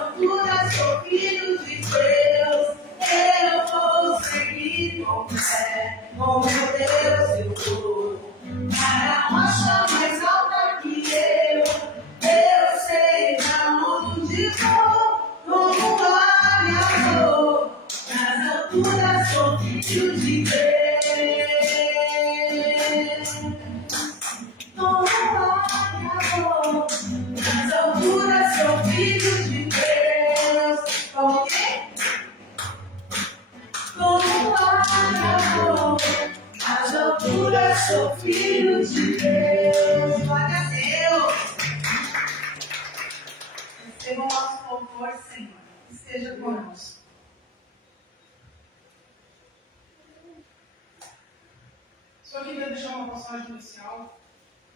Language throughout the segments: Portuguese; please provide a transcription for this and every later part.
altura sou filho de Deus, eu vou seguir com fé, com meu Deus eu vou. Para uma chama mais alta que eu sei pra onde vou, como águia vou, nas alturas sou filho de Deus. Como águia vou, nas alturas sou filho de Deus. Como quê? Como águia vou, nas alturas sou filho de Deus. Glória a Deus. Receba o nosso louvor, Senhor. Esteja conosco. Só queria deixar uma passagem inicial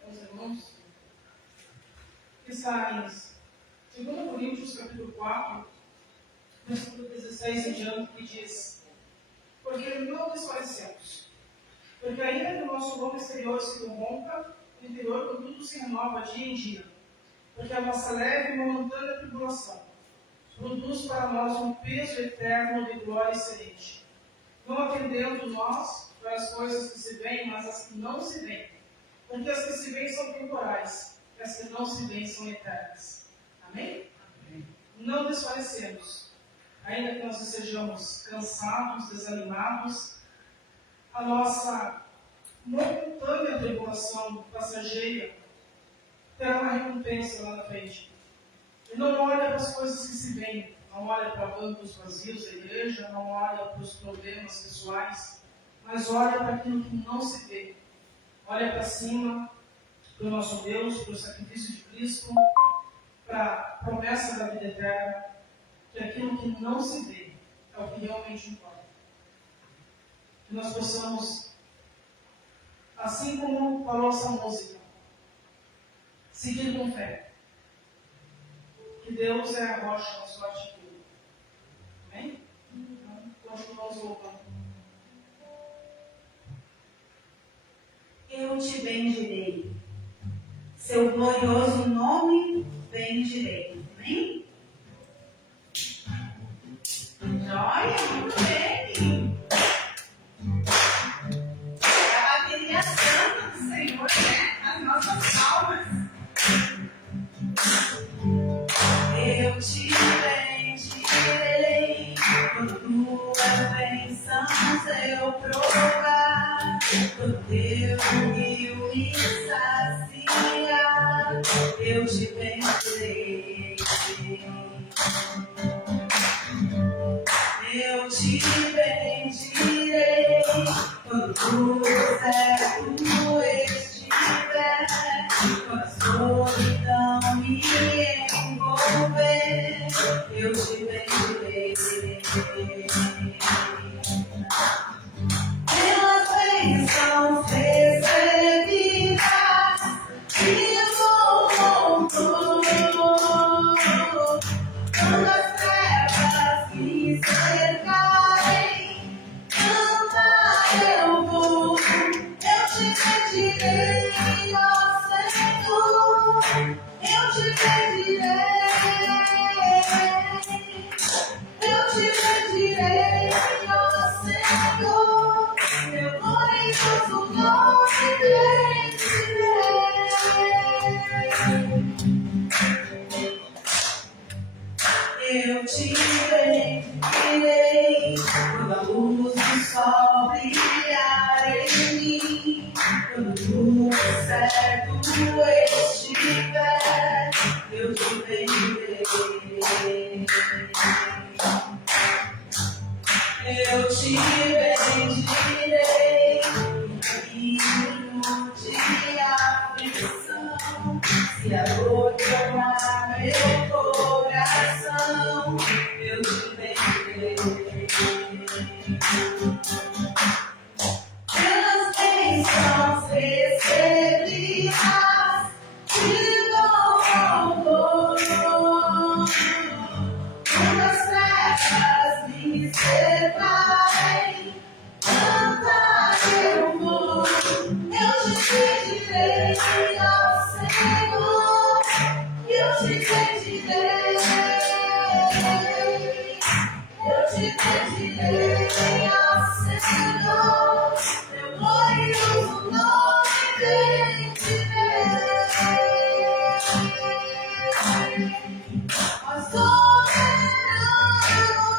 aos irmãos, que está em 2 Coríntios, capítulo 4, versículo 16 em diante, que diz: porque não desfalecemos, porque ainda que o nosso homem exterior se corrompa, o interior, contudo, se renova dia em dia, porque a nossa leve e momentânea tribulação produz para nós um peso eterno de glória excelente, não atendendo nós para as coisas que se veem, mas as que não se veem, porque as que se veem são temporais, e as que não se veem são eternas. Amém? Amém. Não desfalecemos, ainda que nós estejamos cansados, desanimados, a nossa momentânea tribulação passageira terá uma recompensa lá na frente. E não olha para as coisas que se veem, não olha para bancos vazios da igreja, não olha para os problemas pessoais, mas olha para aquilo que não se vê. Olha para cima, para o nosso Deus, para o sacrifício de Cristo, para a promessa da vida eterna, que aquilo que não se vê é o que realmente importa. Que nós possamos, assim como falou essa música, seguir com fé. Que Deus é a rocha, a nossa atitude. Amém? Então, continuamos louvando. Eu te bendirei, seu glorioso nome bendirei. Amém? Joia, muito bem. É a bateria santa do Senhor, né? As nossas palmas. Eu te bendirei, por tuas bênçãos eu provar, do teu rio me saciar, eu te bendirei. Eu te bendirei, quando tudo certo estiver, quando a solidão me envolver, eu te bendirei. Pelas bênçãos recebidas, e vou quando as trevas me cercarem, cantar eu vou, eu te bendirei, ó Senhor, eu te bendirei, eu te bendirei, ó Senhor, meu glorioso nome bendirei. Eu te bendirei, quando a luz do sol brilhar em mim, quando tudo certo estiver, eu te bendirei. Eu te bendirei, no de aflição, se a dor tomar meu coração, eu te bendirei. Pelas bênçãos recebidas, te louvor, quando as trevas me separem, pedirei ao Senhor, meu glorioso nome bendirei. Ó soberano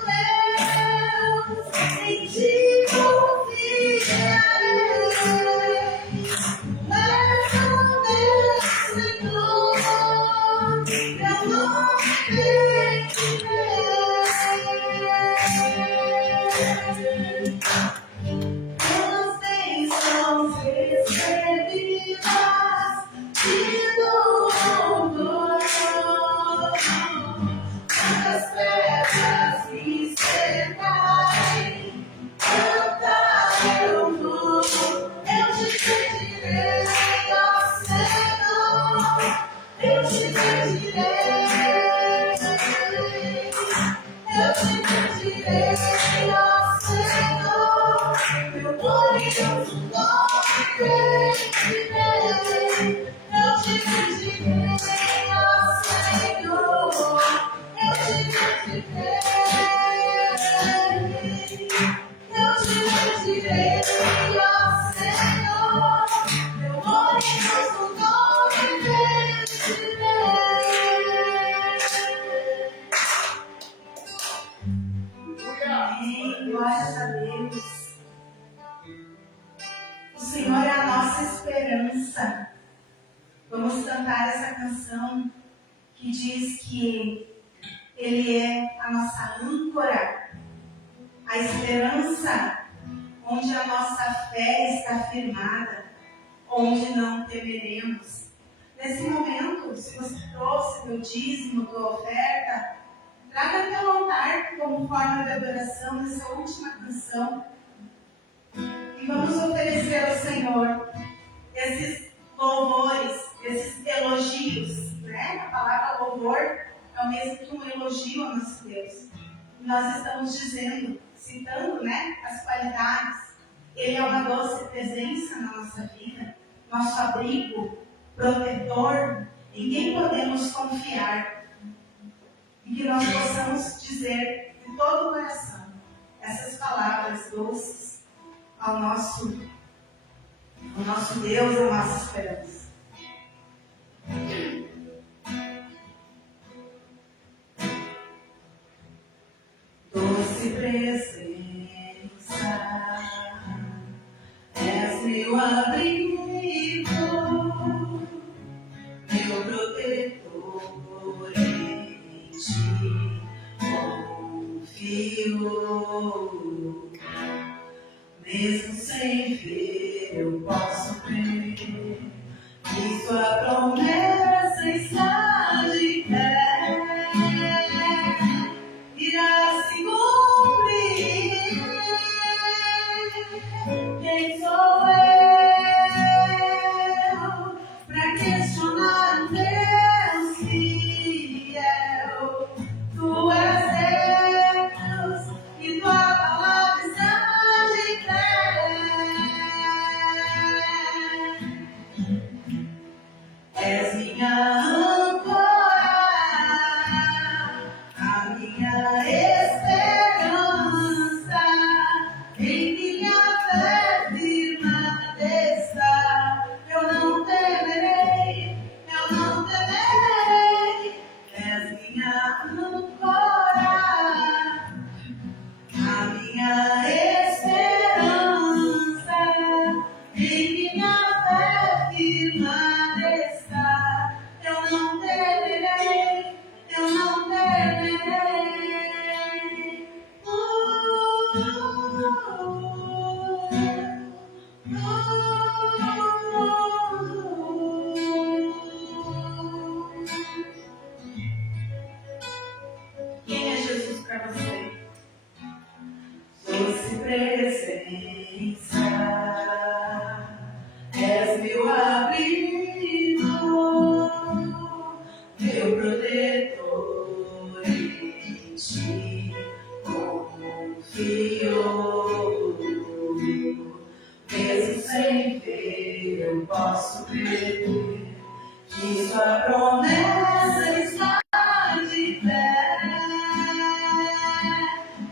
Deus, em ti confiarei. Leva meu Senhor, meu nome bendirei. Pelas bênçãos recebidas, te dou louvor. As pedras me secarem, cantar eu vou. Eu te pedirei ao Senhor, eu te pedirei. Eu te pedirei ao Senhor, meu glorioso nome bendirei. Eu te pedirei ao Senhor, eu te pedirei. Eu te pedirei ao Senhor, meu glorioso nome bendirei. Amém, glórias a Deus. O Senhor é a nossa esperança. Vamos cantar essa canção que diz que Ele é a nossa âncora, a esperança onde a nossa fé está firmada, onde não temeremos. Nesse momento, se você trouxe teu dízimo, tua oferta, traga até o altar como forma de adoração nessa última canção. E vamos oferecer ao Senhor esses louvores, esses elogios, né? A palavra louvor é o mesmo que um elogio ao nosso Deus. E nós estamos dizendo, citando, né, as qualidades. Ele é uma doce presença na nossa vida, nosso abrigo, protetor, em quem podemos confiar. E que nós possamos dizer de todo o coração essas palavras doces ao nosso Deus, a nossa esperança. Doce presença, és meu abrigo, meu protetor, em ti confio. Mesmo sem ver, eu posso crer que sua promessa está de pé, irá se cumprir. Quem sou eu para questionar um Deus fiel? Tu és Deus e tua palavra está de pé. És minha âncora, a minha esperança, em minha fé firmada está. Eu não temerei, eu não temerei. És minha âncora, a minha esperança, em minha fé firmada está. Eu não temerei, eu não temerei. Quem é Jesus para você? Doce presença, és meu abrigo, meu protetor, em ti confio. Mesmo sem ver, eu posso crer que sua promessa está de pé,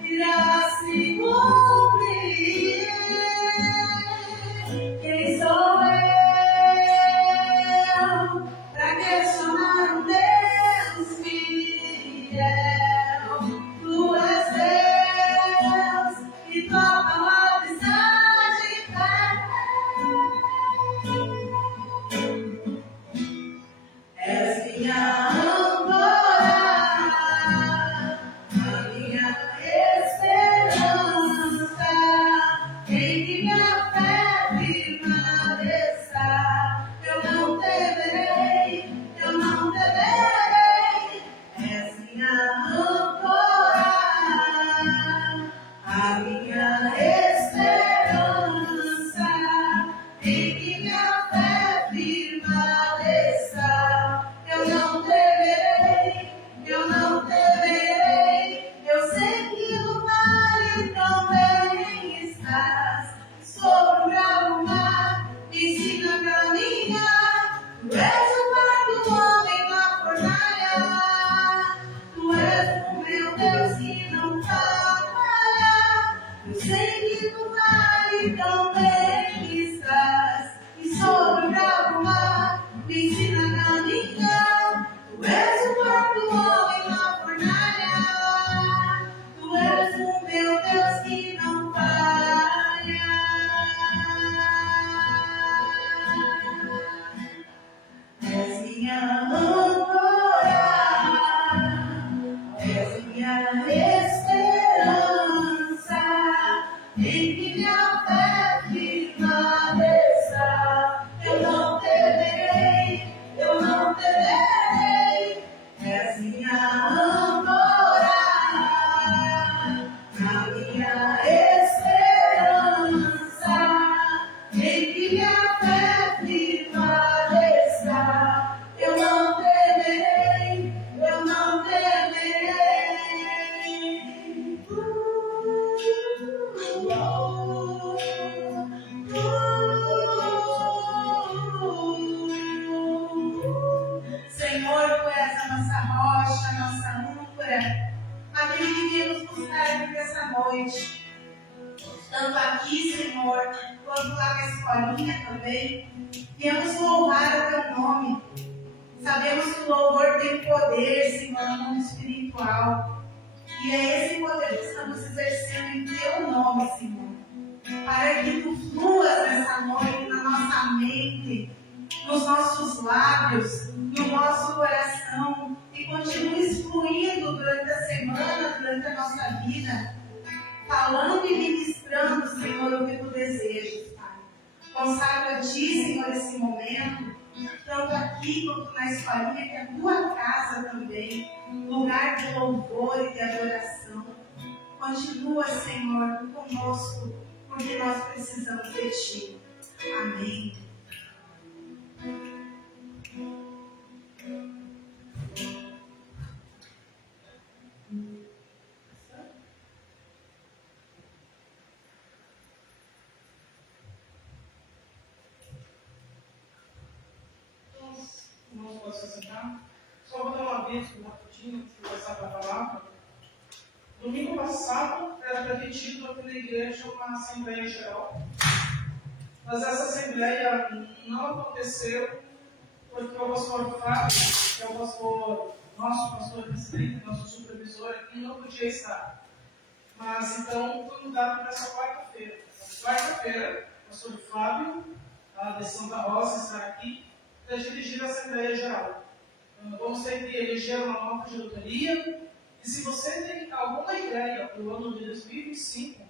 irá esperança, em que minha fé prevaleça. Eu não temerei, és minha âncora, a minha esperança, em que minha fé prevaleça. Eu não temerei, eu não temerei. Senhor, tu és a nossa rocha, a nossa âncora, aquele que viemos buscar aqui nessa noite. Tanto aqui, Senhor, quanto lá na escolinha também. Viemos louvar o teu nome. Sabemos que o louvor tem poder, Senhor, no mundo espiritual. E é esse poder que estamos exercendo em teu nome, Senhor. Para que tu fluas nessa noite na nossa mente, nos nossos lábios, no nosso coração, e continues fluindo durante a semana, durante a nossa vida, falando e ministrando, Senhor, o que tu desejas, Pai. Consagra a ti, Senhor, esse momento, tanto aqui quanto na escolinha, que é a tua casa também, lugar de louvor e de adoração. Continua, Senhor, conosco, porque nós precisamos de ti. Amém. Irmãos, posso sentar? Só vou dar um aviso rapidinho antes de começar para a palavra. Domingo passado era para ter tido aqui na igreja uma Assembleia Geral, mas essa Assembleia não aconteceu porque o pastor Fábio, que é o pastor, nosso pastor presidente, nosso supervisor aqui, não podia estar. Mas então foi mudado para essa quarta-feira. Quarta-feira, o pastor Fábio, de Santa Rosa, está aqui para dirigir a Assembleia Geral. Vamos ter que eleger uma nova diretoria. E se você tem alguma ideia para o ano de 2025,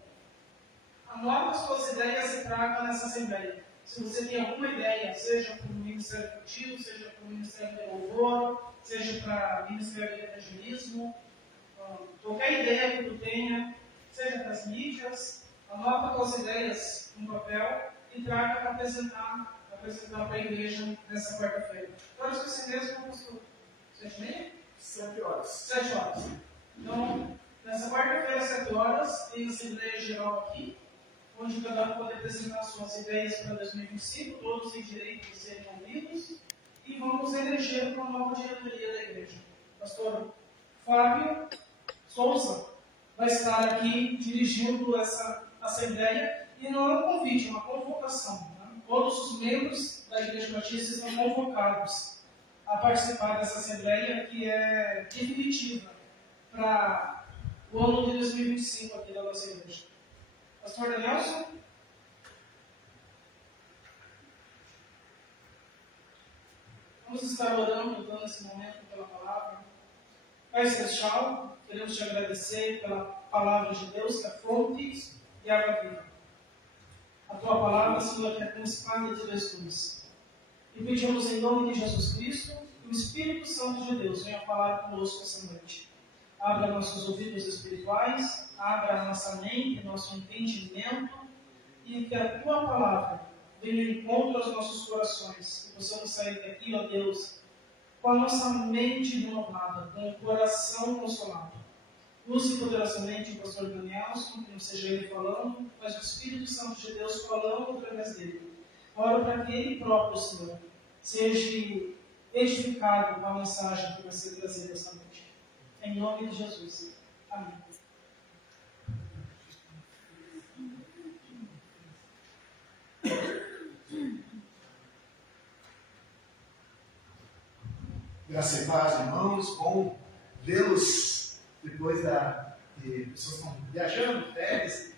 anota as suas ideias e traga nessa Assembleia. Se você tem alguma ideia, seja para o Ministério Infantil, seja para o Ministério de Louvor, seja para o Ministério de Evangelismo, qualquer ideia que tu tenha, seja para as mídias, anota as tuas ideias no papel e traga para apresentar para a igreja nessa quarta-feira. Agora, se você mesmo, pastor, 7h30? 7 horas. 7 horas. Então, nessa quarta-feira, 7 horas, tem a Assembleia Geral aqui, onde cada um pode apresentar suas ideias para 2025, todos têm direito de serem ouvidos, e vamos eleger uma nova diretoria da igreja. Pastor Fábio Souza vai estar aqui dirigindo essa Assembleia, e não é um convite, é uma convocação. Todos os membros da Igreja Batista estão convocados a participar dessa Assembleia, que é definitiva para o ano de 2025 aqui da nossa igreja. Pastor Danielson? Vamos estar orando, dando esse momento pela palavra. Pai Celestial, queremos te agradecer pela palavra de Deus, que é fonte e água viva. A tua palavra, Senhor, que é como espada de dois gumes. E pedimos em nome de Jesus Cristo que o Espírito Santo de Deus venha falar conosco essa noite. Abra nossos ouvidos espirituais, abra nossa mente, nosso entendimento, e que a tua palavra venha em encontro aos nossos corações. Que possamos sair daqui, ó Deus, com a nossa mente renovada, com o coração consolado. Use poderosamente o pastor Danielson, que não seja ele falando, mas o Espírito Santo de Deus falando através dele. Oro para que ele próprio, Senhor, seja edificado com a mensagem que vai ser trazida esta noite. Em nome de Jesus. Amém. Graça e paz, irmãos. Bom vê-los depois de pessoas estão viajando, férias.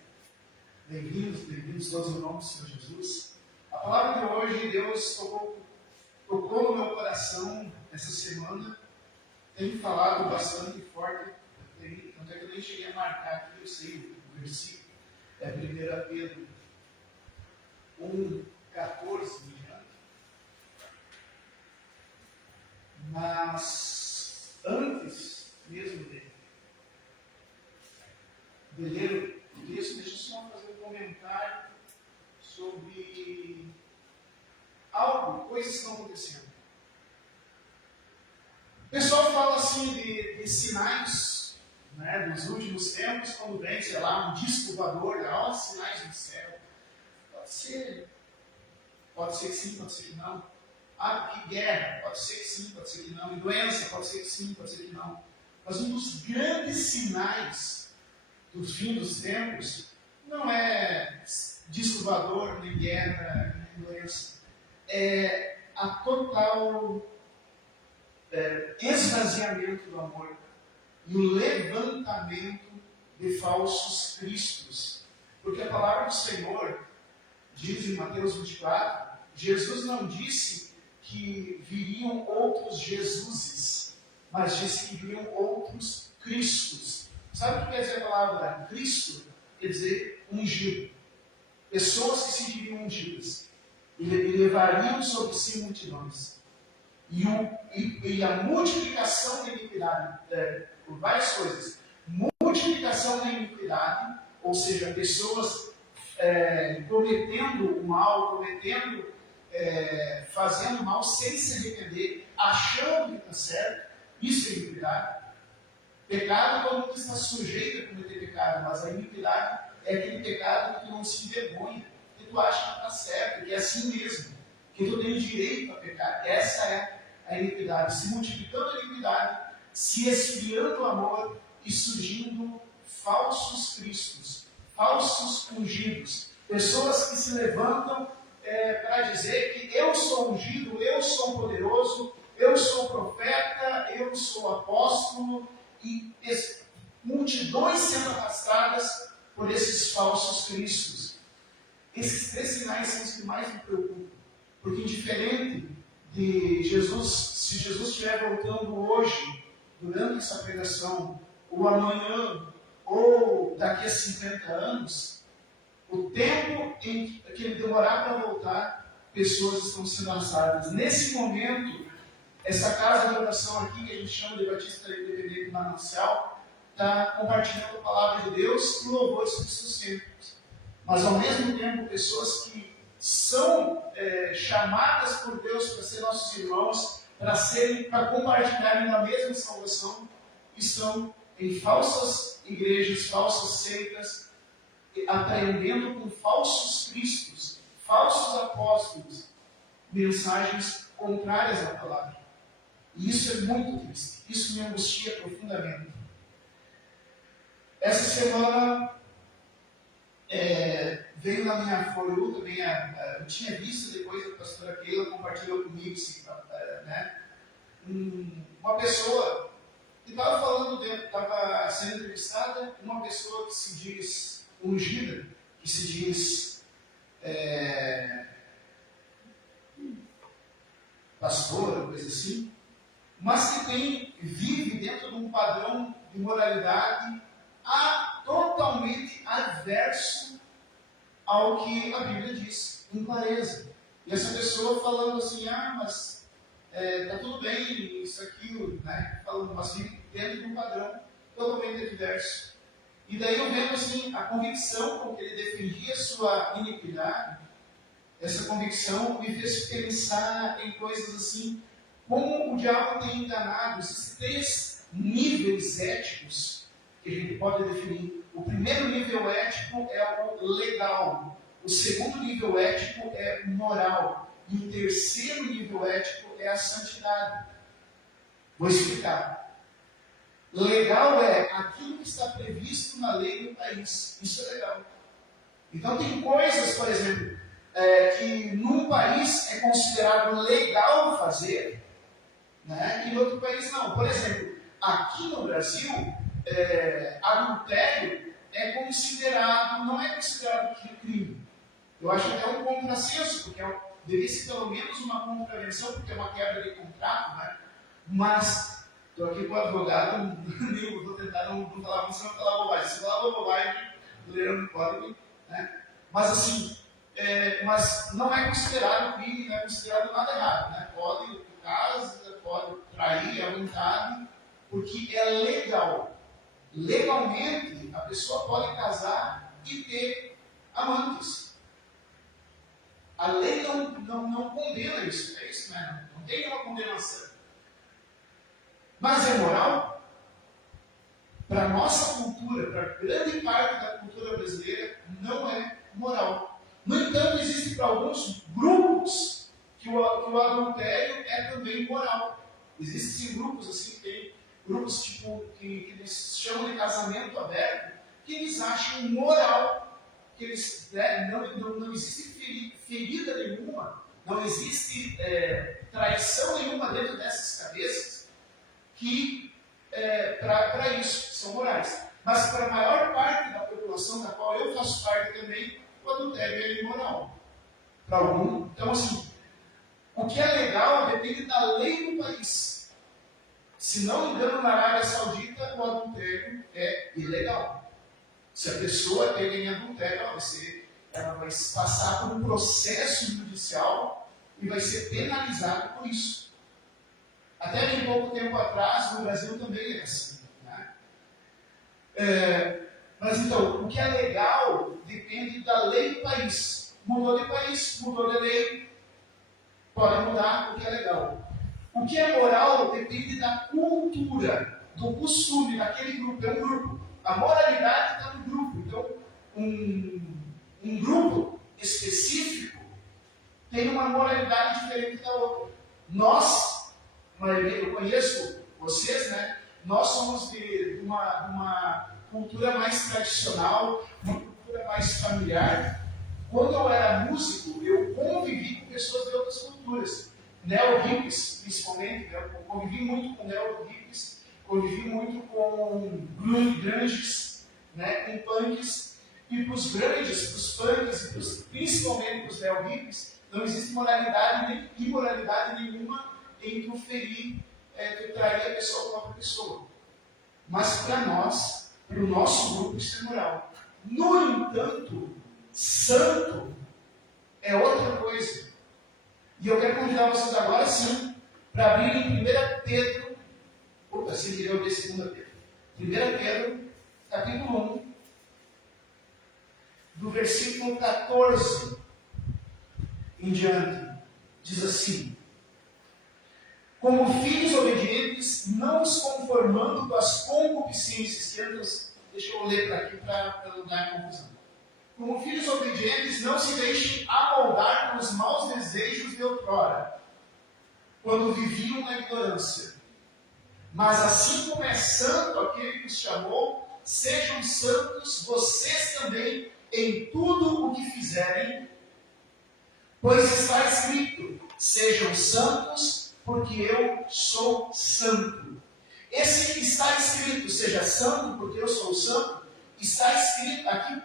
Bem-vindos todos no nome do Senhor Jesus. A palavra de hoje, Deus tocou no meu coração essa semana. Tenho falado bastante forte, tanto é que cheguei a marcar aqui, eu sei o versículo. É 1 Pedro 1,14, me engano. Mas antes mesmo de ler o texto, deixa eu só fazer um comentário sobre algo, coisas que estão acontecendo. O pessoal fala assim de sinais, né, dos últimos tempos, quando vem, sei lá, um disco voador, ó, sinais do céu. Pode ser que sim, pode ser que não. Ah, que guerra, pode ser que sim, pode ser que não. E doença, pode ser que sim, pode ser que não. Mas um dos grandes sinais do fim dos tempos não é disco voador, nem guerra, nem doença. É a total esvaziamento do amor e o levantamento de falsos cristos. Porque a palavra do Senhor diz em Mateus 24, Jesus não disse que viriam outros Jesuses, mas disse que viriam outros Cristos. Sabe o que quer dizer a palavra Cristo? Quer dizer ungido. Pessoas que se diriam ungidas e levariam sobre si multidões. E a multiplicação da iniquidade, por várias coisas, multiplicação da iniquidade, ou seja, pessoas cometendo o mal, fazendo mal sem se arrepender, achando que está certo, isso é iniquidade. Pecado todo mundo está sujeito a cometer pecado, mas a iniquidade é aquele pecado que não se envergonha, que tu acha que está certo, que é assim mesmo, que tu tem direito a pecar. Essa é a iniquidade, se multiplicando a iniquidade, se esfriando o amor e surgindo falsos cristos, falsos ungidos, pessoas que se levantam para dizer que eu sou ungido, eu sou poderoso, eu sou profeta, eu sou apóstolo, e multidões sendo arrastadas por esses falsos cristos. Esses 3 sinais são os que mais me preocupam, porque diferente de Jesus, se Jesus estiver voltando hoje, durante essa pregação, ou amanhã, ou daqui a 50 anos, o tempo em que ele demorar para voltar, pessoas estão sendo lançadas. Nesse momento, essa casa de oração aqui, que a gente chama de Batista Independente Manancial, está compartilhando a palavra de Deus e louvores que sustentam. Mas ao mesmo tempo, pessoas que são chamadas por Deus para ser nossos irmãos, para compartilharem da mesma salvação, estão em falsas igrejas, falsas seitas, apreendendo com falsos cristos, falsos apóstolos, mensagens contrárias à palavra. E isso é muito triste. Isso me angustia profundamente. Essa semana veio na minha folha também, eu tinha visto depois a pastora Keila compartilhou comigo, né, uma pessoa que estava falando, estava sendo entrevistada, uma pessoa que se diz ungida, que se diz pastora, coisa assim, mas que vive dentro de um padrão de moralidade totalmente adverso ao que a Bíblia diz, com clareza. E essa pessoa falando assim, mas está tudo bem, isso, aquilo, né? Falando, mas vive dentro de um padrão totalmente adverso. E daí eu vendo assim, a convicção com que ele defendia sua iniquidade, essa convicção me fez pensar em coisas assim, como o diabo tem enganado. Existem 3 níveis éticos que a gente pode definir. O primeiro nível ético é o legal, o segundo nível ético é o moral, e o terceiro nível ético é a santidade. Vou explicar. Legal é aquilo que está previsto na lei do país. Isso é legal. Então tem coisas, por exemplo, que num país é considerado legal fazer, né? E no outro país não. Por exemplo, aqui no Brasil, adultério não é considerado crime. Eu acho que é um contrassenso, porque deveria ser pelo menos uma contravenção, porque é uma quebra de contrato, né? Mas Estou aqui com o advogado, eu vou tentar não falar, você não falar bobagem. Se falar bobagem, leram no código, né? Mas assim, mas não é considerado crime, não é considerado nada errado, né? Pode casa, pode trair à vontade, porque é legal. Legalmente, a pessoa pode casar e ter amantes. A lei não condena isso, é isso, né? Não tem nenhuma condenação. Mas é moral? Para a nossa cultura, para grande parte da cultura brasileira, não é moral. No entanto, existem para alguns grupos que o adultério é também moral. Existem grupos assim, tem grupos tipo, que eles chamam de casamento aberto, que eles acham moral, que eles, não existe ferida nenhuma, não existe traição nenhuma dentro dessas cabeças, que para isso são morais. Mas para a maior parte da população da qual eu faço parte também, o adultério é imoral. Para algum. Então, assim, o que é legal depende da lei do país. Se não me engano, na Arábia Saudita, o adultério é ilegal. Se a pessoa pega em adultério, ela vai passar por um processo judicial e vai ser penalizada por isso. Até bem pouco tempo atrás, no Brasil também é assim. Né? Mas então, o que é legal depende da lei do país. Mudou de país, mudou de lei, pode mudar o que é legal. O que é moral depende da cultura, do costume daquele grupo. É um grupo. A moralidade está no grupo. Então, um grupo específico tem uma moralidade diferente da outra. Eu conheço vocês, né? Nós somos de uma cultura mais tradicional, uma cultura mais familiar. Quando eu era músico, eu convivi com pessoas de outras culturas. Neo-hippies, principalmente. Eu convivi muito com neo-hippies, convivi muito com grunges, né? Com punks. E para os grunges, para os punks, principalmente para os neo-hippies, não existe moralidade nem imoralidade nenhuma em tu ferir, tu trair a pessoa com outra pessoa. Mas para nós, para o nosso grupo, isso é moral. No entanto, santo é outra coisa. E eu quero convidar vocês agora sim, para abrir em 1 Pedro, assim diria eu de 2 Pedro. 1 Pedro, capítulo 1, do versículo 14 em diante, diz assim: como filhos obedientes, não os conformando com as concupiscências. Deixa eu ler para aqui para não dar confusão. Como filhos obedientes, não se deixem amoldar pelos maus desejos de outrora, quando viviam na ignorância. Mas assim como é santo aquele que os chamou, sejam santos vocês também em tudo o que fizerem, pois está escrito: sejam santos, porque eu sou santo. Esse que está escrito, seja santo, porque eu sou santo, está escrito aqui.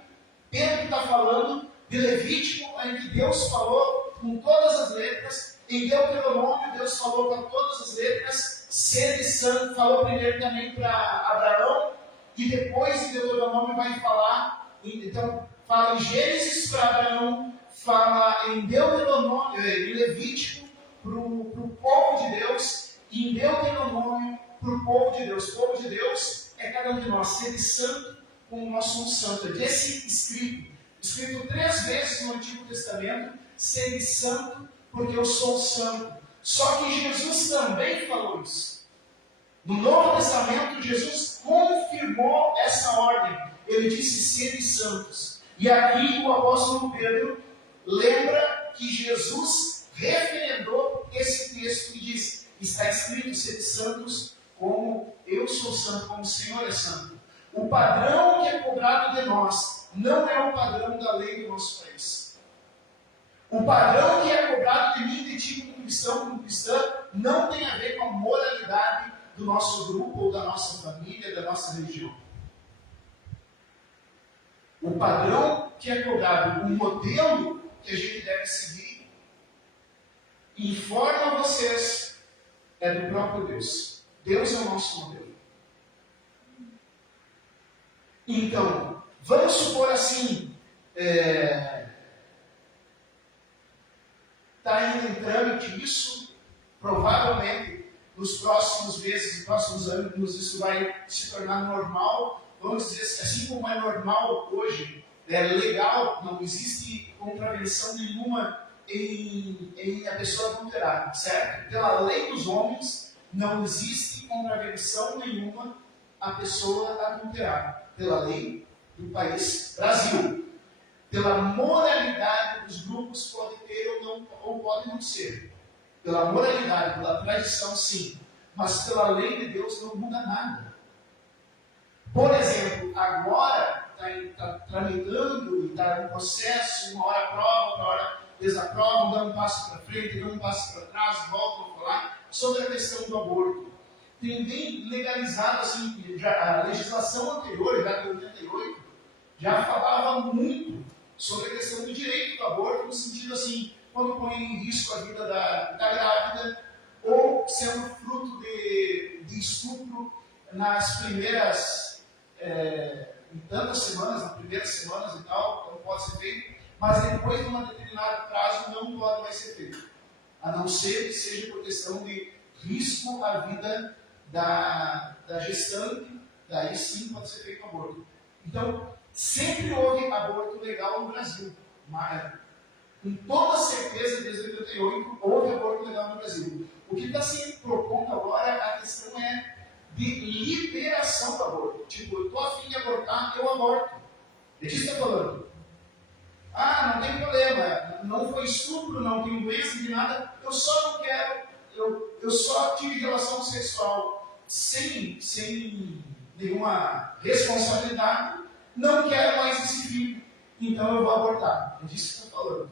Pedro está falando de Levítico, em que Deus falou com todas as letras. Em Deuteronômio, Deus falou com todas as letras, sede santo. Falou primeiro também para Abraão, e depois em Deuteronômio vai falar, então fala em Gênesis para Abraão, fala em Deuteronômio, em Levítico, para o povo de Deus, e em Deuteronômio para o povo de Deus. O povo de Deus é cada um de nós, sede santo como nós somos santos. Desse escrito 3 vezes no Antigo Testamento, sede santo porque eu sou santo. Só que Jesus também falou isso. No Novo Testamento, Jesus confirmou essa ordem. Ele disse: sede santos. E aqui o apóstolo Pedro lembra que Jesus referendou esse texto e diz: está escrito, sede santos como eu sou santo, como o Senhor é santo. O padrão que é cobrado de nós não é o padrão da lei do nosso país. O padrão que é cobrado de mim e de ti como cristão, como cristã, não tem a ver com a moralidade do nosso grupo, ou da nossa família, da nossa religião. O padrão que é cobrado, o modelo que a gente deve seguir, informa vocês, é do próprio Deus. Deus é o nosso modelo. Então, vamos supor assim, está indo em trâmite isso, provavelmente nos próximos meses, nos próximos anos, isso vai se tornar normal. Vamos dizer assim como é normal hoje, é legal, não existe contravenção nenhuma em a pessoa adulterar, certo? Pela lei dos homens, não existe contravenção nenhuma a pessoa adulterar. Pela lei do país Brasil. Pela moralidade dos grupos, pode ter ou pode não ser. Pela moralidade, pela tradição, sim. Mas pela lei de Deus não muda nada. Por exemplo, agora está tramitando e está em processo, uma hora aprova, outra hora desaprovam, dão um passo para frente, dão um passo para trás, voltam a falar sobre a questão do aborto. Tem bem legalizado, assim, a legislação anterior, já de 88, já falava muito sobre a questão do direito do aborto, no sentido assim, quando põe em risco a vida da grávida, ou sendo fruto de estupro nas primeiras, em tantas semanas, nas primeiras semanas e tal, então pode ser feito, mas depois de um determinado prazo não pode mais ser feito, a não ser que seja por questão de risco à vida da gestante, daí sim pode ser feito aborto. Então, sempre houve aborto legal no Brasil, mas com toda certeza, desde 88, houve aborto legal no Brasil. O que está se propondo agora, a questão é de liberação do aborto. Tipo, eu estou a fim de abortar, eu aborto. É disso que está falando. Ah, não tem problema, não foi estupro, não tenho doença de nada, eu só não quero, eu só tive relação sexual sem nenhuma responsabilidade, não quero mais esse filho, então eu vou abortar. É disso que está falando.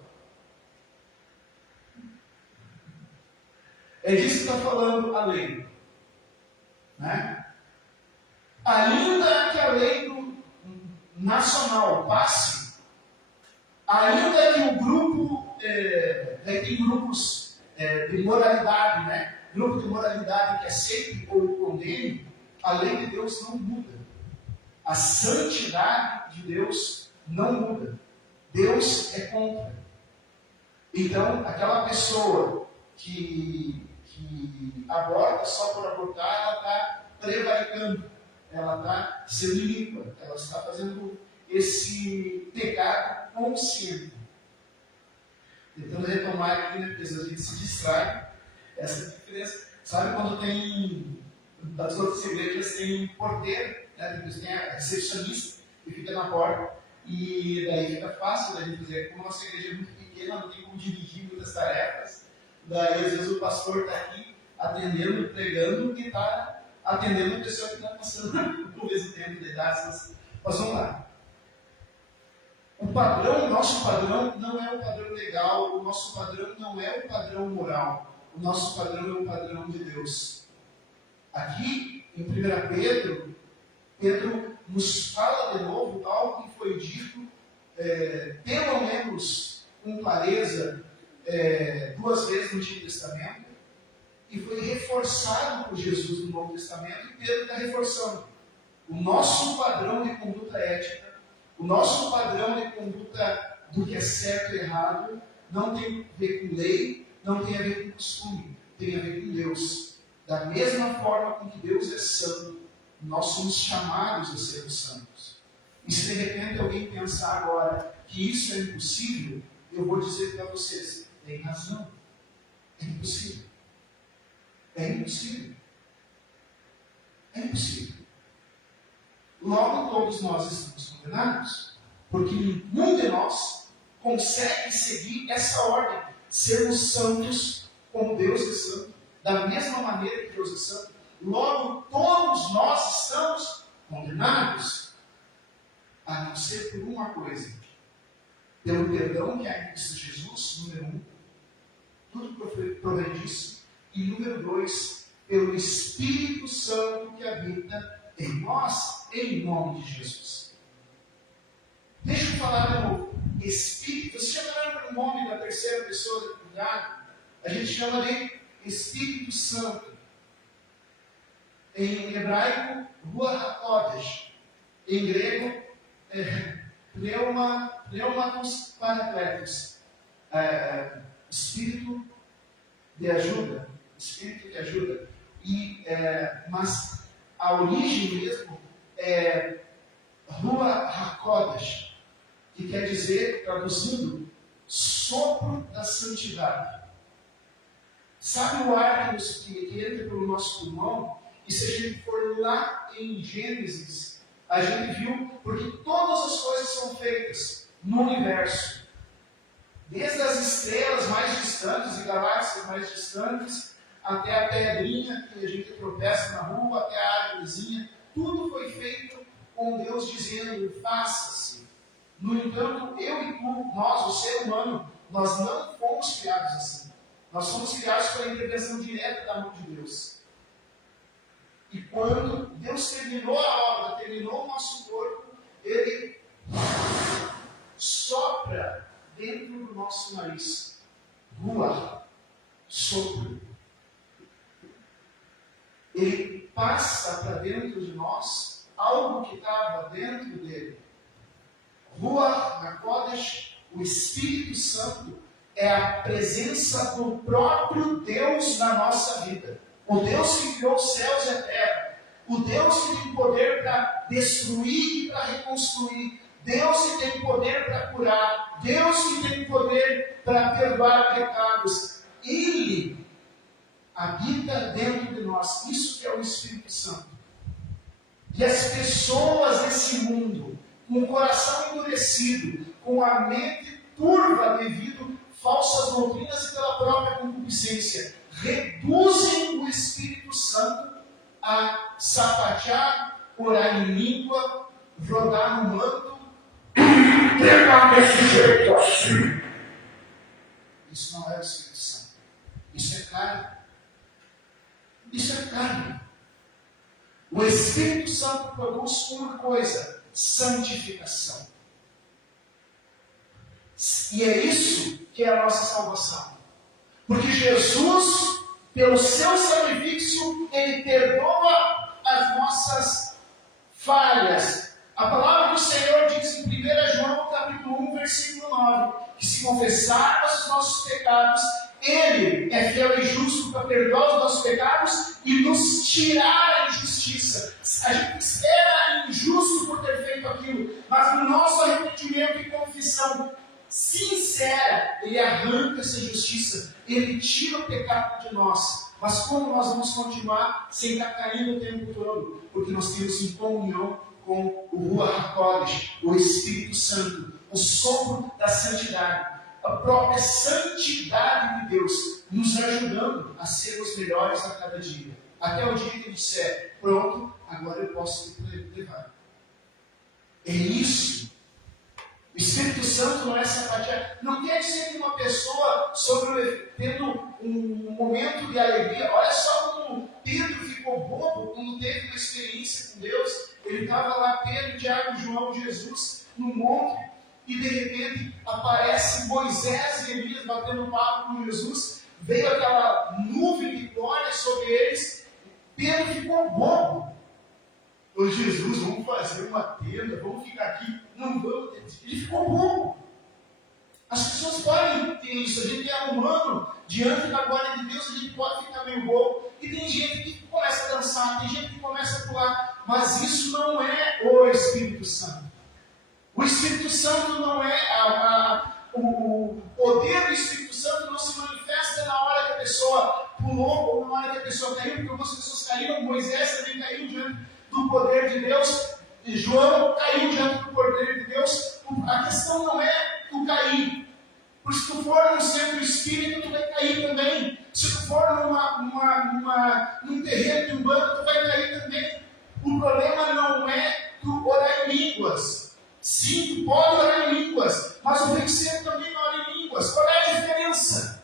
É disso que está falando a lei. Né? Ainda que a lei nacional passe, ainda que o grupo, tem grupos de moralidade, né? Grupo de moralidade que aceite ou condene, a lei de Deus não muda. A santidade de Deus não muda. Deus é contra. Então, aquela pessoa que aborta só por abortar, ela está prevaricando, ela está sendo iníqua, ela está fazendo esse pecado consciente. Tentando retomar aqui, né, porque às vezes a gente se distrai, essa diferença. Sabe quando tem, das outras igrejas tem um porteiro, né, depois tem a recepcionista que fica na porta, e daí fica fácil da gente fazer, como a nossa igreja é muito pequena, não tem como dividir muitas tarefas, daí às vezes o pastor está aqui atendendo, pregando, e está atendendo a pessoa que está passando no mesmo tempo de idade. Mas vamos lá. O nosso padrão não é o padrão legal, o nosso padrão não é o padrão moral, o nosso padrão é o padrão de Deus. Aqui, em 1 Pedro nos fala de novo algo que foi dito, pelo menos com clareza, 2 vezes no Antigo Testamento, e foi reforçado por Jesus no Novo Testamento, e Pedro está reforçando. O nosso padrão de conduta ética, o nosso padrão de conduta do que é certo e errado, não tem a ver com lei, não tem a ver com costume, tem a ver com Deus. Da mesma forma com que Deus é santo, nós somos chamados a sermos santos. E se de repente alguém pensar agora que isso é impossível, eu vou dizer para vocês, tem razão. É impossível. É impossível. É impossível. Logo, todos nós estamos condenados, porque nenhum de nós consegue seguir essa ordem, sermos santos como Deus é santo, da mesma maneira que Deus é santo. Logo, todos nós estamos condenados, a não ser por uma coisa: pelo perdão que há em Cristo Jesus, número 1, tudo provém disso, e número 2, pelo Espírito Santo que habita em nós, em nome de Jesus. Deixa eu falar de novo. Espírito, você já lembra o nome da terceira pessoa da Trindade? A gente chama de Espírito Santo. Em hebraico, Ruach HaKodesh. Em grego, Pneumatos Parakletos. Espírito de ajuda. Espírito que ajuda. Mas a origem mesmo é Ruach HaKodesh, que quer dizer, traduzindo, sopro da santidade. Sabe o ar que entra pelo nosso pulmão? E se a gente for lá em Gênesis, a gente viu, porque todas as coisas são feitas no universo. Desde as estrelas mais distantes e galáxias mais distantes, até a pedrinha que a gente tropeça na rua, até a árvorezinha, tudo foi feito com Deus dizendo, faça-se. No entanto, eu e tu, nós, o ser humano, nós não fomos criados assim. Nós fomos criados pela intervenção direta da mão de Deus. E quando Deus terminou a obra, terminou o nosso corpo, Ele sopra dentro do nosso nariz. Ruach, sopro. Ele passa para dentro de nós algo que estava dentro dele. Ruach HaKodesh, o Espírito Santo, é a presença do próprio Deus na nossa vida. O Deus que criou os céus e a terra. O Deus que tem poder para destruir e para reconstruir. Deus que tem poder para curar. Deus que tem poder para perdoar pecados. Ele habita dentro de nós. Isso que é o Espírito Santo. E as pessoas desse mundo, com o coração endurecido, com a mente turva devido a falsas doutrinas e pela própria concupiscência, reduzem o Espírito Santo a sapatear, orar em língua, rodar no manto, pegar desse jeito assim. Isso não é o Espírito Santo. Isso é carne. Isso é carne. O Espírito Santo produz uma coisa: santificação. E é isso que é a nossa salvação. Porque Jesus, pelo seu sacrifício, Ele perdoa as nossas falhas. A palavra do Senhor diz em 1 João capítulo 1, versículo 9, que se confessarmos os nossos pecados, Ele é fiel e justo para perdoar os nossos pecados e nos tirar a injustiça. A gente espera injusto por ter feito aquilo, mas no nosso arrependimento e confissão sincera, Ele arranca essa injustiça, Ele tira o pecado de nós. Mas como nós vamos continuar sem estar caindo o tempo todo? Porque nós temos em comunhão com o Ruach HaKodesh, o Espírito Santo, o sopro da santidade, a própria santidade de Deus, nos ajudando a sermos melhores a cada dia. Até o dia que Ele disser, pronto, agora eu posso te levar. É isso. O Espírito Santo não é sapatear. Não quer dizer que uma pessoa, tendo um momento de alegria, olha só como Pedro ficou bobo quando teve uma experiência com Deus. Ele estava lá, Pedro, Tiago, João, Jesus, no monte, e de repente aparece Moisés e Elias batendo papo com Jesus. Veio aquela nuvem de glória sobre eles. Pedro ficou bobo. Ô Jesus, vamos fazer uma tenda, vamos ficar aqui. Não vamos. Ele ficou bobo. As pessoas podem ter isso. A gente é humano, diante da glória de Deus, a gente pode ficar meio bobo. E tem gente que começa a dançar, tem gente que começa a pular. Mas isso não é o Espírito Santo. O Espírito Santo não é o poder do Espírito Santo não se manifesta na hora que a pessoa pulou ou na hora que a pessoa caiu, porque algumas pessoas caíram, Moisés também caiu diante do poder de Deus, e João caiu diante do poder de Deus. A questão não é tu cair, porque se tu for no centro espírita, tu vai cair também. Se tu for num terreno de umbanda, tu vai cair também. O problema não é tu orar em línguas. Sim, tu pode orar em línguas, mas o feiticeiro também não ora em línguas. Qual é a diferença?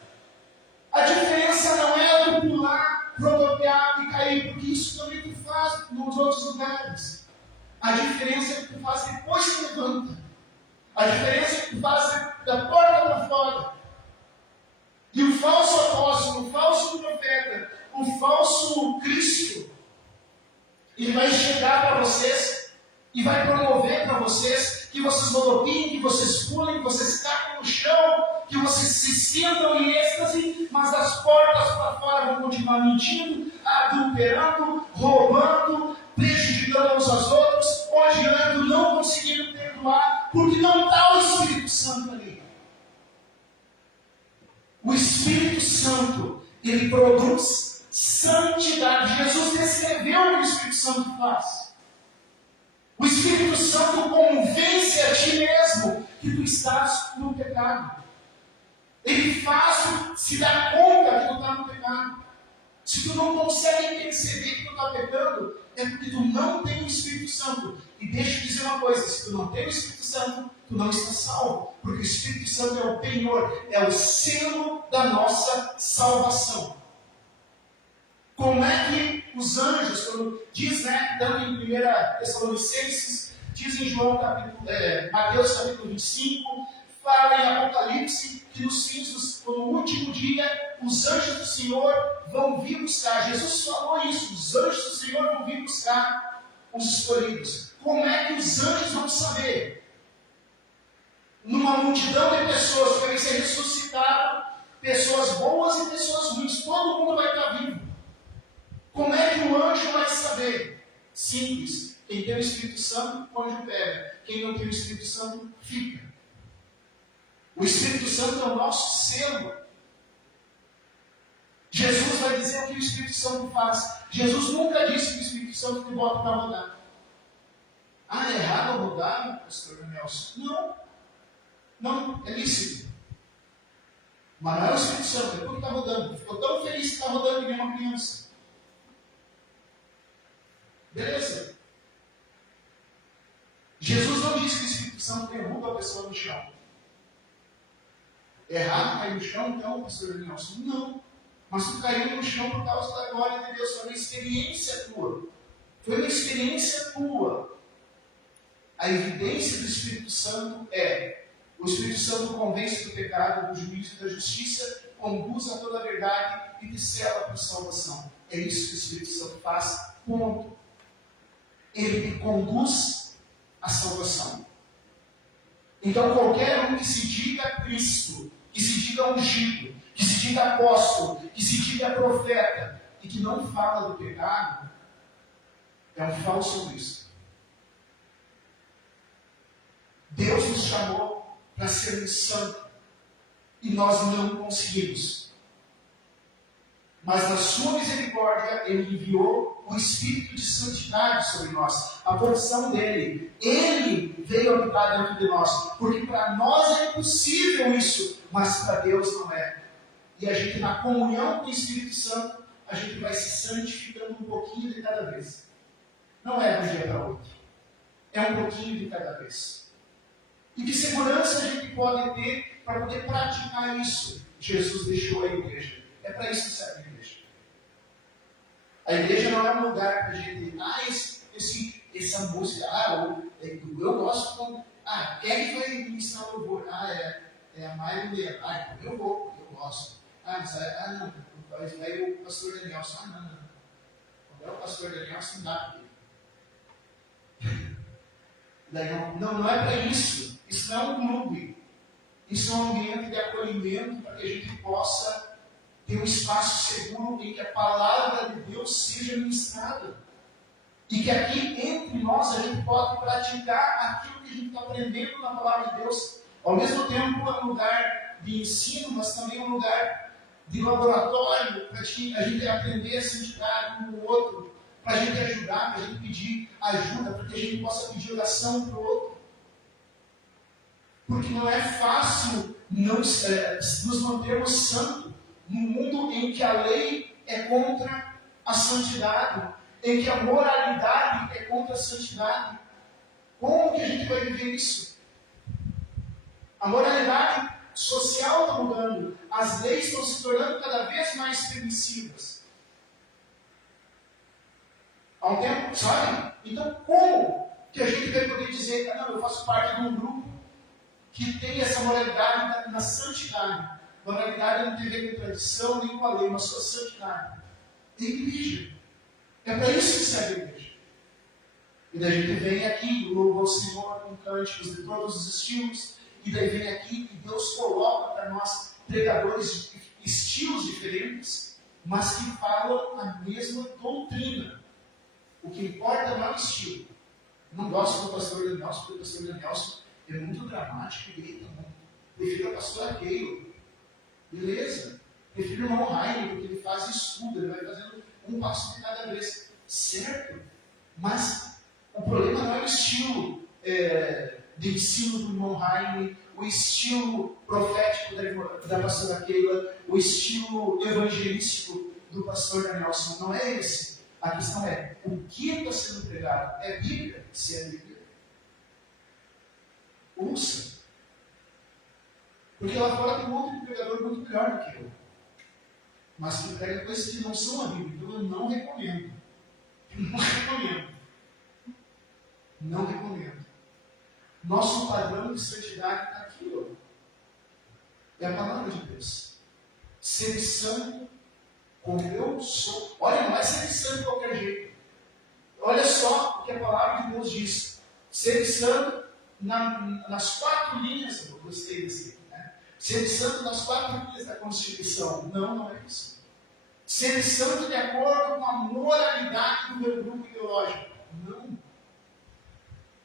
A diferença não é tu pular, rodopiar e cair, porque isso também tu faz nos outros lugares. A diferença é que tu faz depois que levanta. A diferença é que tu faz da porta para fora. E o falso apóstolo, o falso profeta, o falso Cristo, Ele vai chegar para vocês e vai promover para vocês que vocês rodopiem, que vocês pulem, que vocês caem no chão, que vocês se sintam em êxtase, mas das portas para fora vão continuar mentindo, adulterando, roubando, prejudicando uns aos outros, odiando, não conseguindo perdoar, porque não está o Espírito Santo ali. O Espírito Santo, ele produz santidade. Jesus descreveu o que o Espírito Santo faz. O Espírito Santo convence a ti mesmo que tu estás no pecado. Ele faz tu se dar conta que tu está no pecado. Se tu não consegue perceber que tu está pecando, é porque tu não tem o Espírito Santo. E deixa eu dizer uma coisa, se tu não tem o Espírito Santo, tu não está salvo. Porque o Espírito Santo é o penhor, é o selo da nossa salvação. Como é que os anjos, quando diz, tanto em 1 Tessalonicenses, diz em Mateus capítulo 25, fala em Apocalipse, que nos fins no último dia, os anjos do Senhor vão vir buscar. Jesus falou isso, os anjos do Senhor vão vir buscar os escolhidos. Como é que os anjos vão saber? Numa multidão de pessoas que vai ser ressuscitado, pessoas boas e pessoas ruins, todo mundo vai estar vivo. Como é que o anjo vai saber? Simples. Quem tem o Espírito Santo, o anjo pega. Quem não tem o Espírito Santo, fica. O Espírito Santo é o nosso selo. Jesus vai dizer o que o Espírito Santo faz. Jesus nunca disse que o Espírito Santo te bota para rodar. É errado rodar, pastor Nelson? Não, é lícito. Mas não é o Espírito Santo, é porque está rodando. Ficou tão feliz que está rodando que nem uma criança. Beleza. Jesus não disse que o Espírito Santo derruba a pessoa no chão. É errado cair no chão, então, pastor Nelson? Não. Mas tu caiu no chão por causa da glória de Deus. Foi uma experiência tua. Foi uma experiência tua. A evidência do Espírito Santo é: o Espírito Santo convence do pecado, do juízo e da justiça, conduz a toda a verdade e te sela para a salvação. É isso que o Espírito Santo faz. Ponto. Ele te conduz à salvação. Então, qualquer um que se diga Cristo, que se diga ungido, que se diga apóstolo, que se diga profeta, e que não fala do pecado, é um falso Cristo. Deus nos chamou para ser um santo, e nós não conseguimos. Mas na sua misericórdia, Ele enviou o Espírito de santidade sobre nós, a porção dele. Ele veio habitar dentro de nós, porque para nós é impossível isso, mas para Deus não é. E a gente, na comunhão com o Espírito Santo, a gente vai se santificando um pouquinho de cada vez. Não é de um dia para outro. É um pouquinho de cada vez. E que segurança a gente pode ter para poder praticar isso? Jesus deixou a igreja. É para isso que serve a igreja. A igreja não é um lugar para a gente, essa música, eu gosto quando, quem que vai ministrar o louvor? É a Maia Mulher. Então eu vou, eu gosto. Não, vai o pastor Danielson. Não. Quando é o pastor Danielson, não dá. Não é para isso. Isso não é um clube. Isso é um ambiente de acolhimento para que a gente possa ter um espaço seguro em que a palavra de Deus seja ministrada. E que aqui entre nós a gente pode praticar aquilo que a gente está aprendendo na palavra de Deus. Ao mesmo tempo é um lugar de ensino, mas também é um lugar de laboratório para a gente aprender a santidade um do outro, para a gente ajudar, para a gente pedir ajuda, para que a gente possa pedir oração para o outro. Porque não é fácil nos mantermos santos num mundo em que a lei é contra a santidade, em que a moralidade é contra a santidade. Como que a gente vai viver isso? A moralidade social está mudando, as leis estão se tornando cada vez mais permissivas. Há um tempo, sabe? Então, como que a gente vai poder dizer, eu faço parte de um grupo que tem essa moralidade na santidade? Moralidade não tem a ver com tradição nem com a lei, mas com a santidade. É igreja. É para isso que serve a igreja. E daí a gente vem aqui, louva o Senhor com cânticos de todos os estilos, e daí vem aqui e Deus coloca para nós pregadores de estilos diferentes, mas que falam a mesma doutrina. O que importa não é o estilo. Eu não gosto do pastor Danielson, porque o pastor Danielson é muito dramático e grita muito. Prefiro a pastora Keila. Beleza. Prefiro o irmão Rainer, porque ele faz estudo, ele vai fazendo um passo de cada vez. Certo. Mas o problema não é o estilo de ensino do irmão Rainer, o estilo profético da pastora Keila, o estilo evangelístico do pastor Danielson. Não é esse. A questão é, o que está sendo pregado? É Bíblia? Se é Bíblia, ouça. Porque lá fora tem um monte de pregador muito melhor do que eu. Mas que prega coisas que não são a Bíblia. Então eu não recomendo. Não recomendo. Não recomendo. Nosso padrão de santidade está aqui, ó. É a palavra de Deus. Ser santo como eu sou. Olha, não é ser santo de qualquer jeito. Olha só o que a palavra de Deus diz. Ser santo nas 4 linhas, eu gostei desse, né? Ser santo nas 4 linhas da Constituição. Não é isso. Ser santo de acordo com a moralidade do meu grupo ideológico. Não.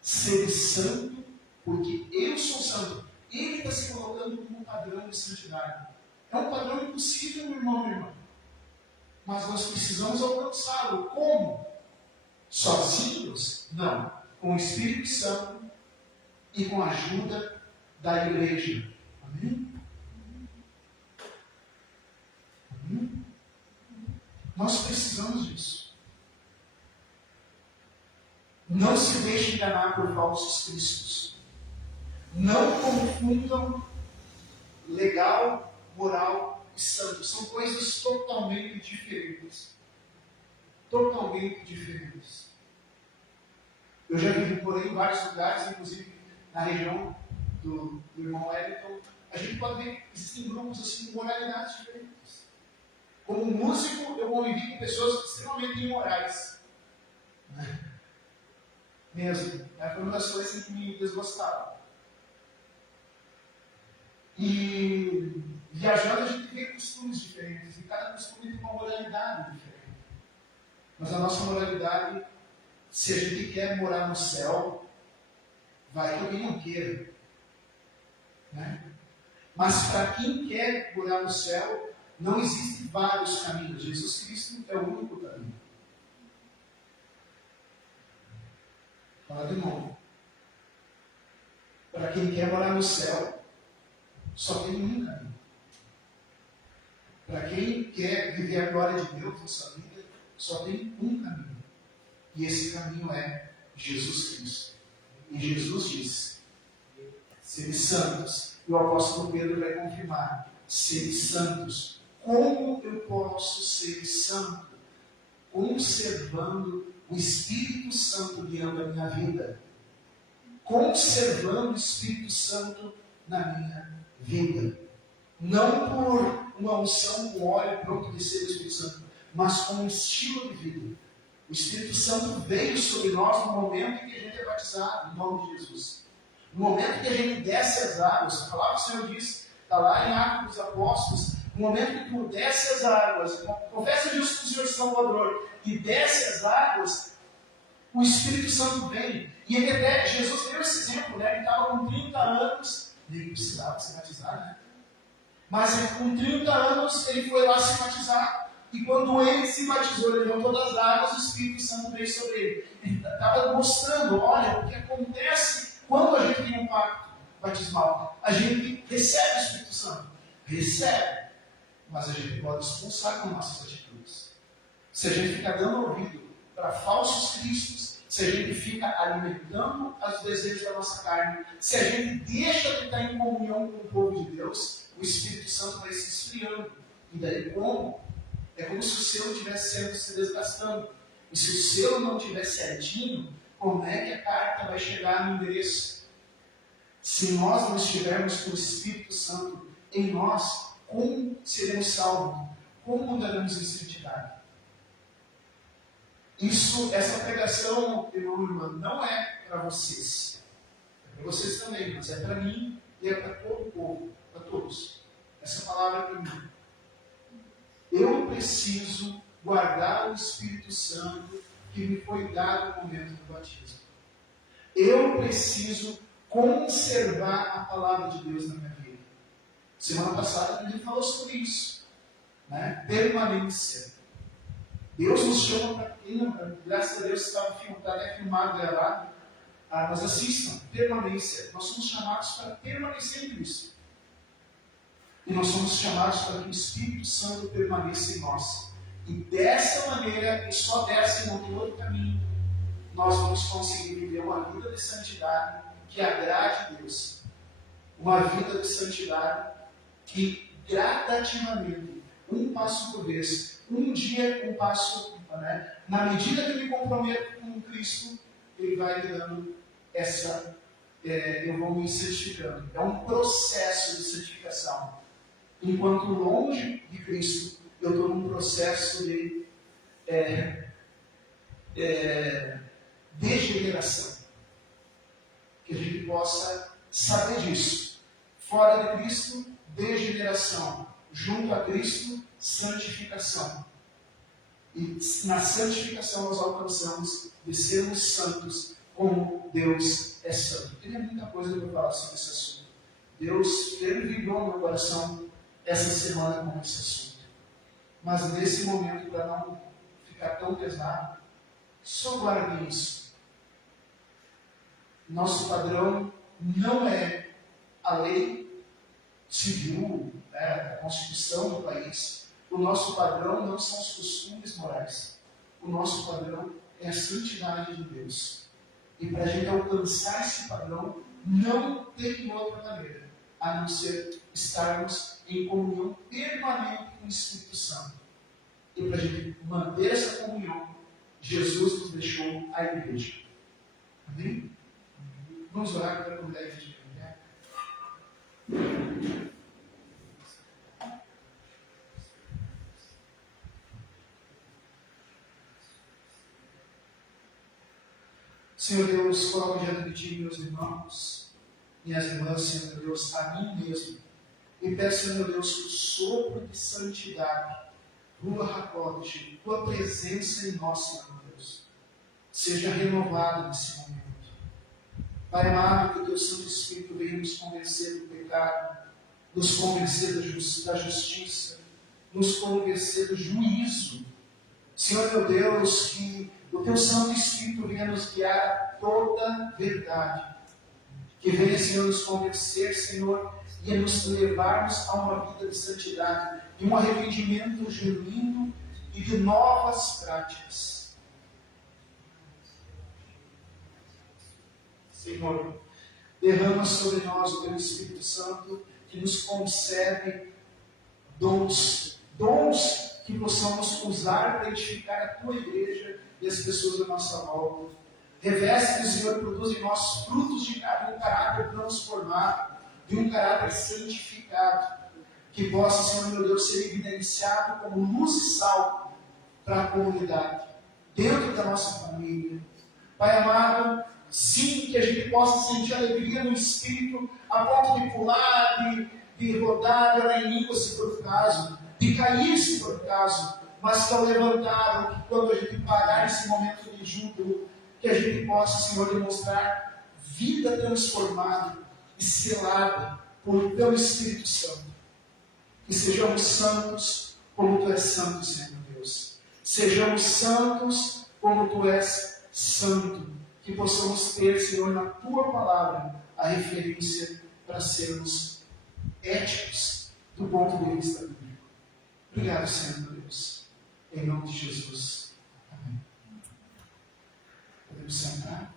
Ser santo porque eu sou santo. Ele está se colocando como um padrão de santidade. É um padrão impossível, meu irmão, minha irmã. Mas nós precisamos alcançá-lo. Como? Sozinhos? Não. Com o Espírito Santo e com a ajuda da igreja. Amém? Amém? Nós precisamos disso. Não se deixe enganar por falsos cristos. Não confundam legal, moral e santo. São coisas totalmente diferentes. Totalmente diferentes. Eu já vivi por aí em vários lugares, inclusive na região do irmão Wellington. A gente pode ver que existem grupos assim de moralidades diferentes. Como músico, eu convivi com pessoas extremamente imorais. Mesmo. Foi uma das coisas que me desgostava. E viajando a gente vê costumes diferentes. E cada costume tem uma moralidade diferente. Mas a nossa moralidade, se a gente quer morar no céu, vai que alguém não queira. Né? Mas para quem quer morar no céu, não existem vários caminhos. Jesus Cristo é o único caminho. Fala de novo. Para quem quer morar no céu, só tem um caminho. Para quem quer viver a glória de Deus na sua vida, só tem um caminho. E esse caminho é Jesus Cristo. E Jesus disse: sede santos. E o apóstolo Pedro vai confirmar: sede santos. Como eu posso ser santo? Conservando o Espírito Santo guiando a minha vida. Conservando o Espírito Santo na minha vida. Não por uma unção com óleo pronto de ser o Espírito Santo, mas com um estilo de vida. O Espírito Santo veio sobre nós no momento em que a gente é batizado, em nome de Jesus. No momento em que a gente desce as águas, a palavra do Senhor diz, está lá em Atos dos Apóstolos, no momento em que tu desce as águas, confessa Jesus com o Senhor Salvador, e desce as águas, o Espírito Santo vem. E ele até, Jesus deu esse exemplo, né? Ele estava com 30 anos, nem precisava se batizar, né? Mas com 30 anos ele foi lá se batizar. E quando ele se batizou, ele levantou das águas, o Espírito Santo veio sobre ele. Ele estava mostrando, olha, o que acontece quando a gente tem um pacto batismal. A gente recebe o Espírito Santo. Recebe. Mas a gente pode expulsar com nossas atitudes. Se a gente ficar dando ouvido para falsos cristos, se a gente fica alimentando os desejos da nossa carne, se a gente deixa de estar em comunhão com o povo de Deus, o Espírito Santo vai se esfriando. E daí como? É como se o selo estivesse se desgastando. E se o selo não estiver certinho, como é que a carta vai chegar no endereço? Se nós não estivermos com o Espírito Santo em nós, como seremos salvos? Como mudaremos em santidade? Essa pregação, irmão e irmã, não é para vocês. É para vocês também, mas é para mim e é para todo o povo, para todos. Essa palavra é para mim. Eu preciso guardar o Espírito Santo que me foi dado no momento do batismo. Eu preciso conservar a palavra de Deus na minha vida. Semana passada a gente falou sobre isso. Né? Permanência. Deus nos chama para quem, graças a Deus, está filmado, gravado. Mas assistam, permanência. Nós somos chamados para permanecer em Cristo. E nós somos chamados para que o Espírito Santo permaneça em nós. E dessa maneira, e só dessa e não tem outro caminho, nós vamos conseguir viver uma vida de santidade que agrade a Deus. Uma vida de santidade que gradativamente, um passo por vez, um dia um passo, né? Na medida que eu me comprometo com Cristo, Ele vai me dando eu vou me santificando. É um processo de santificação. Enquanto longe de Cristo, eu estou num processo de degeneração. Que a gente possa saber disso. Fora de Cristo, degeneração. Junto a Cristo, santificação. E na santificação nós alcançamos de sermos santos como Deus é santo. Tem muita coisa para falar sobre esse assunto. Deus vibrou no meu coração essa semana com esse assunto. Mas nesse momento, para não ficar tão pesado, só guarde isso. Nosso padrão não é a lei civil, a Constituição do país. O nosso padrão não são os costumes morais. O nosso padrão é a santidade de Deus. E para a gente alcançar esse padrão, não tem outra maneira a não ser estarmos em comunhão permanente com o Espírito Santo. E para a gente manter essa comunhão, Jesus nos deixou a igreja. Amém? Vamos orar para convidar a igreja de pé. Senhor Deus, coloco diante de Ti meus irmãos, minhas irmãs, Senhor Deus, a mim mesmo. E peço, Senhor Deus, que o sopro de santidade, Rua Hakodesh, Tua presença em nós, Senhor Deus, seja renovada nesse momento. Pai amado, que o Teu Santo Espírito venha nos convencer do pecado, nos convencer da justiça, nos convencer do juízo. Senhor meu Deus, que o Teu Santo Espírito venha nos guiar a toda verdade. Que venha, Senhor, nos convencer, Senhor, e a nos levarmos a uma vida de santidade, de um arrependimento genuíno e de novas práticas. Senhor, derrama sobre nós o Teu Espírito Santo, que nos concede dons que possamos usar para edificar a Tua igreja e as pessoas à nossa volta. Reveste, Senhor, produz em nós frutos de um caráter transformado, de um caráter santificado, que possa, Senhor meu Deus, ser evidenciado como luz e sal para a comunidade, dentro da nossa família. Pai amado, sim, que a gente possa sentir alegria no Espírito, a ponto de pular, de rodar, de orar em língua, se for o caso, de cair, se for o caso, mas que ao levantar, que quando a gente parar esse momento de júbilo, que a gente possa, Senhor, demonstrar vida transformada e selada pelo Espírito Santo. Que sejamos santos como Tu és santo, Senhor Deus. Sejamos santos como Tu és santo. Que possamos ter, Senhor, na Tua palavra, a referência para sermos éticos do ponto de vista bíblico. Obrigado, Senhor Deus. Em nome de Jesus. Amém. Podemos sentar?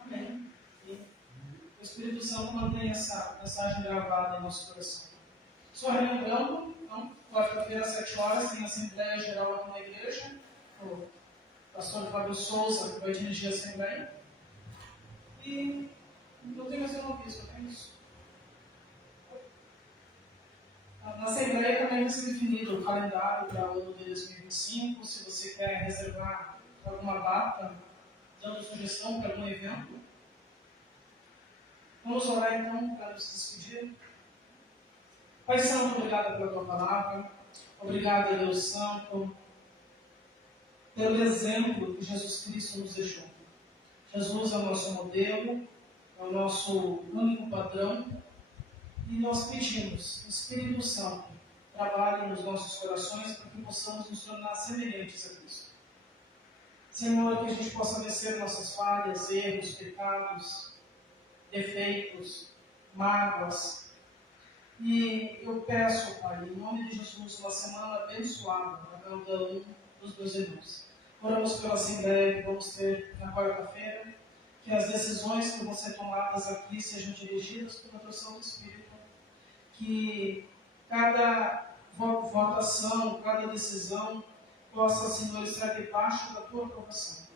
Amém. E o Espírito Santo mantém essa mensagem gravada em nosso coração. Só relembrando, então, quarta-feira às 7 horas tem Assembleia Geral aqui na igreja. O pastor Fábio Souza vai dirigir a Assembleia. E Não tem mais nenhuma vista, não é isso? Na Assembleia também vai ser definido o calendário para o ano de 2025, se você quer reservar alguma data, dando sugestão para algum evento. Vamos orar então para nos despedir. Pai Santo, obrigado pela tua palavra. Obrigado, Deus Santo, pelo exemplo que Jesus Cristo nos deixou. Jesus é o nosso modelo, é o nosso único padrão. E nós pedimos, Espírito Santo, trabalhe nos nossos corações para que possamos nos tornar semelhantes a Cristo. Senhor, que a gente possa vencer nossas falhas, erros, pecados, defeitos, mágoas. E eu peço, Pai, em nome de Jesus, uma semana abençoada para cada um dos meus irmãos. Oramos pela Assembleia que vamos ter na quarta-feira, que as decisões que vão ser tomadas aqui sejam dirigidas pela adoção do Espírito, que cada votação, cada decisão possa, Senhor, estar debaixo da tua aprovação.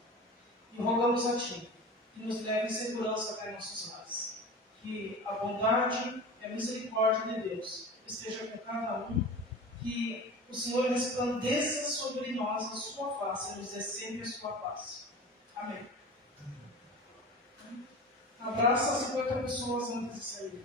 E rogamos a Ti que nos leve em segurança até nossos lares. Que a bondade e a misericórdia de Deus esteja com cada um. Que o Senhor resplandeça sobre nós a sua face e nos dê sempre a sua paz. Amém. Abraça 50 pessoas antes de sair.